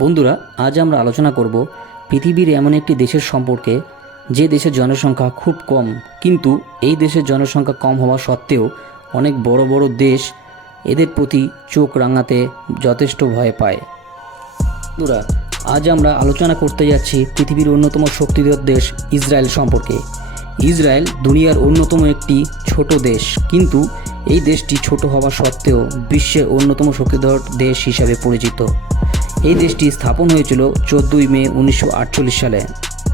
বন্ধুরা, আজ আমরা আলোচনা করব পৃথিবীর এমন একটি দেশের সম্পর্কে, যে দেশের জনসংখ্যা খুব কম। কিন্তু এই দেশের জনসংখ্যা কম হওয়া সত্ত্বেও অনেক বড় বড় দেশ এদের প্রতি চোখ রাঙাতে যথেষ্ট ভয় পায়। বন্ধুরা, আজ আমরা আলোচনা করতে যাচ্ছি পৃথিবীর অন্যতম শক্তিধর দেশ ইসরায়েল সম্পর্কে। ইসরায়েল দুনিয়ার অন্যতম একটি ছোট দেশ, কিন্তু এই দেশটি ছোট হওয়া সত্ত্বেও বিশ্বের অন্যতম শক্তিধর দেশ হিসাবে পরিচিত। এই দেশটি স্থাপন হয়েছিল চোদ্দোই মে উনিশশো আটচল্লিশ সালে।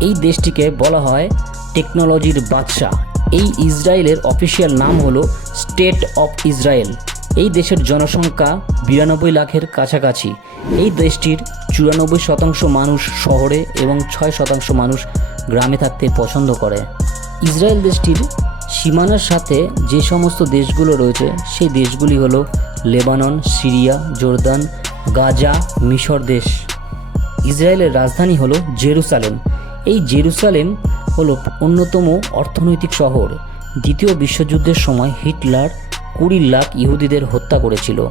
এই দেশটিকে বলা হয় টেকনোলজির বাদশা এই ইসরায়েলের অফিসিয়াল নাম হলো স্টেট অফ ইসরায়েল। এই দেশের জনসংখ্যা বিরানব্বই লাখের কাছাকাছি। এই দেশটির চুরানব্বই শতাংশ মানুষ শহরে এবং ছয় শতাংশ মানুষ গ্রামে থাকতে পছন্দ করে। ইসরায়েল দেশটির সীমানার সাথে যে সমস্ত দেশগুলো রয়েছে, সেই দেশগুলি হলো লেবানন, সিরিয়া, জর্দান গাজা, মিশর দেশ। ইসরায়েলের রাজধানী হলো জেরুসালেম। এই জেরুসালেম হলো অন্যতম অর্থনৈতিক শহর। দ্বিতীয় বিশ্বযুদ্ধের সময় হিটলার কুড়ি লাখ ইহুদিদের হত্যা করেছিল।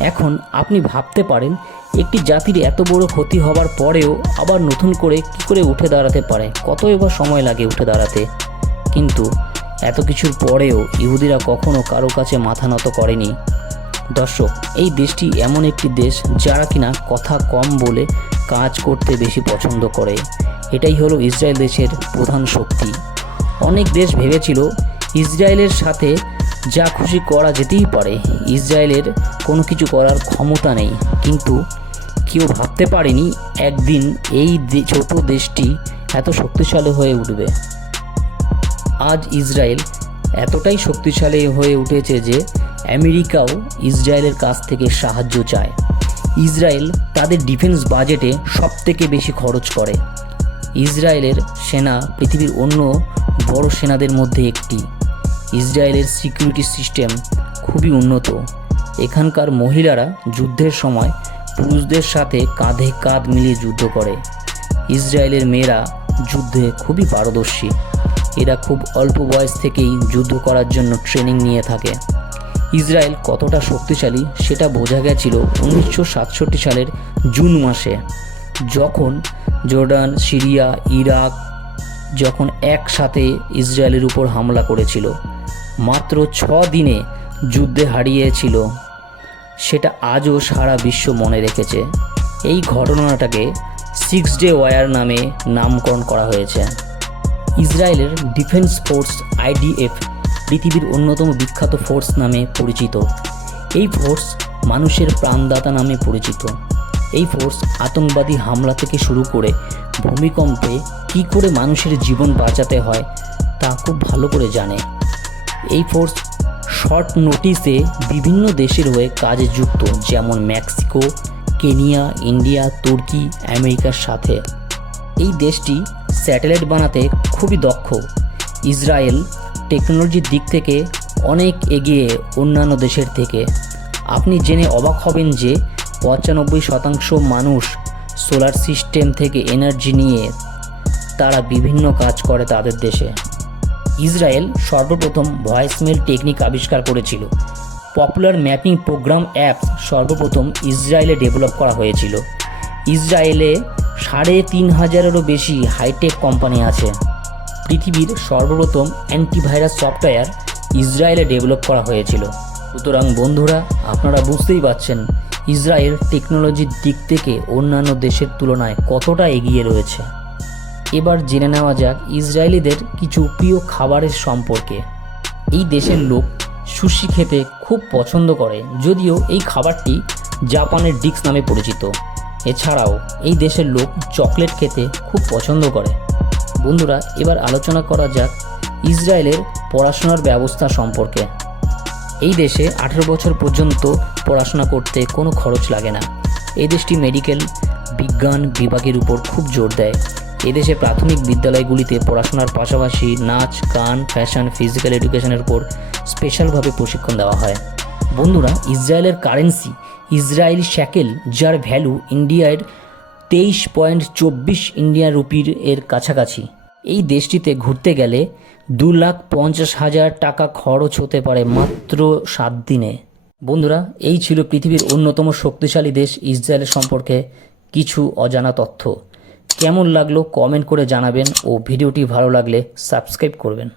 এখন আপনি ভাবতে পারেন, একটি জাতির এত বড় ক্ষতি হবার পরেও আবার নতুন করে কি করে উঠে দাঁড়াতে পারে? কত এবার সময় লাগে উঠে দাঁড়াতে? কিন্তু এত কিছুর পরেও ইহুদিরা কখনো কারও কাছে মাথা নত করেনি। দর্শক, এই দেশটি এমন একটি দেশ যারা কিনা কথা কম বলে কাজ করতে বেশি পছন্দ করে। এটাই হলো ইসরায়েল দেশের প্রধান শক্তি। অনেক দেশ ভেবেছিল ইসরায়েলের সাথে যা খুশি করা যেতেই পারে। ইসরায়েলের কোনো কিছু করার ক্ষমতা নেই। কিন্তু কেউ ভাবতে পারেনি একদিন এই ছোট দেশটি এত শক্তিশালী হয়ে উঠবে। আজ ইসরায়েল এতটাই শক্তিশালী হয়ে উঠেছে যে আমেরিকাও ইসরায়েলের কাছ থেকে সাহায্য চায়। ইসরায়েল তাদের ডিফেন্স বাজেটে সব থেকে বেশি খরচ করে। ইসরায়েলের সেনা পৃথিবীর অন্য বড় সেনাদের মধ্যে একটি। ইসরায়েলের সিকিউরিটি সিস্টেম খুবই উন্নত। এখানকার মহিলারা যুদ্ধের সময় পুরুষদের সাথে কাঁধে কাঁধ মিলিয়ে যুদ্ধ করে। ইসরায়েলের মেয়েরা যুদ্ধে খুবই পারদর্শী। এরা খুব অল্প বয়স থেকেই যুদ্ধ করার জন্য ট্রেনিং নিয়ে থাকে। ইসরায়েল কতটা শক্তিশালী সেটা বোঝা গেছিল উনিশশো সাতষট্টি সালের জুন মাসে। যখন জর্ডান, সিরিয়া, ইরাক যখন একসাথে ইসরায়েলের উপর হামলা করেছিল, মাত্র ছ দিনে যুদ্ধে হারিয়েছিল। সেটা আজও সারা বিশ্ব মনে রেখেছে। এই ঘটনাটাকে সিক্স ডে ওয়ার নামে নামকরণ করা হয়েছে। ইসরায়েলের ডিফেন্স ফোর্স আইডিএফ পৃথিবীর অন্যতম বিখ্যাত ফোর্স নামে পরিচিত। এই ফোর্স মানুষের প্রাণদাতা নামে পরিচিত। এই ফোর্স আতঙ্কবাদী হামলা থেকে শুরু করে ভূমিকম্পে কী করে মানুষের জীবন বাঁচাতে হয়, তা খুব ভালো করে জানে। এই ফোর্স শর্ট নোটিসে বিভিন্ন দেশের হয়ে কাজে যুক্ত, যেমন মেক্সিকো, কেনিয়া, ইন্ডিয়া, তুর্কি, আমেরিকার সাথে। এই দেশটি স্যাটেলাইট বানাতে খুবই দক্ষ। ইসরায়েল টেকনোলজির দিক থেকে অনেক এগিয়ে অন্যান্য দেশের থেকে। আপনি জেনে অবাক হবেন যে পঁচানব্বই শতাংশ মানুষ সোলার সিস্টেম থেকে এনার্জি নিয়ে তারা বিভিন্ন কাজ করে তাদের দেশে। ইসরায়েল সর্বপ্রথম ভয়েসমেল টেকনিক আবিষ্কার করেছিল। পপুলার ম্যাপিং প্রোগ্রাম অ্যাপ সর্বপ্রথম ইসরায়েলে ডেভেলপ করা হয়েছিল। ইসরায়েলে সাড়ে তিন হাজারেরও বেশি হাইটেক কোম্পানি আছে। পৃথিবীর সর্বপ্রথম অ্যান্টিভাইরাস সফটওয়্যার ইসরায়েলে ডেভেলপ করা হয়েছিল। সুতরাং বন্ধুরা, আপনারা বুঝতেই পারছেন, ইসরায়েল টেকনোলজির দিক থেকে অন্যান্য দেশের তুলনায় কতটা এগিয়ে রয়েছে। এবার জেনে নেওয়া যাক ইসরায়েলিদের কিছু প্রিয় খাবারের সম্পর্কে। এই দেশের লোক সুশি খেতে খুব পছন্দ করে, যদিও এই খাবারটি জাপানের ডিক্স নামে পরিচিত। এছাড়াও এই দেশের লোক চকলেট খেতে খুব পছন্দ করে। বন্ধুরা, এবার আলোচনা করা যাক ইসরায়েলের পড়াশোনার ব্যবস্থা সম্পর্কে। এই দেশে আঠেরো বছর পর্যন্ত পড়াশোনা করতে কোনো খরচ লাগে না। এই দেশটি মেডিকেল, বিজ্ঞান বিভাগের উপর খুব জোর দেয়। এদেশে প্রাথমিক বিদ্যালয়গুলিতে পড়াশোনার পাশাপাশি নাচ, গান, ফ্যাশন, ফিজিক্যাল এডুকেশনের উপর স্পেশালভাবে প্রশিক্ষণ দেওয়া হয়। বন্ধুরা, ইসরায়েলের কারেন্সি, ইসরায়েল শ্যাকেল, যার ভ্যালু ইন্ডিয়ার তেইশ পয়েন্ট চব্বিশ ইন্ডিয়ান রুপির এর কাছাকাছি। এই দেশটিতে ঘুরতে গেলে দু লাখ পঞ্চাশ হাজার টাকা খরচ হতে পারে মাত্র সাত দিনে। বন্ধুরা, এই ছিল পৃথিবীর অন্যতম শক্তিশালী দেশ ইসরায়েলের সম্পর্কে কিছু অজানা তথ্য। কেমন লাগল কমেন্ট করে জানাবেন ও ভিডিওটি ভালো লাগলে সাবস্ক্রাইব করবেন।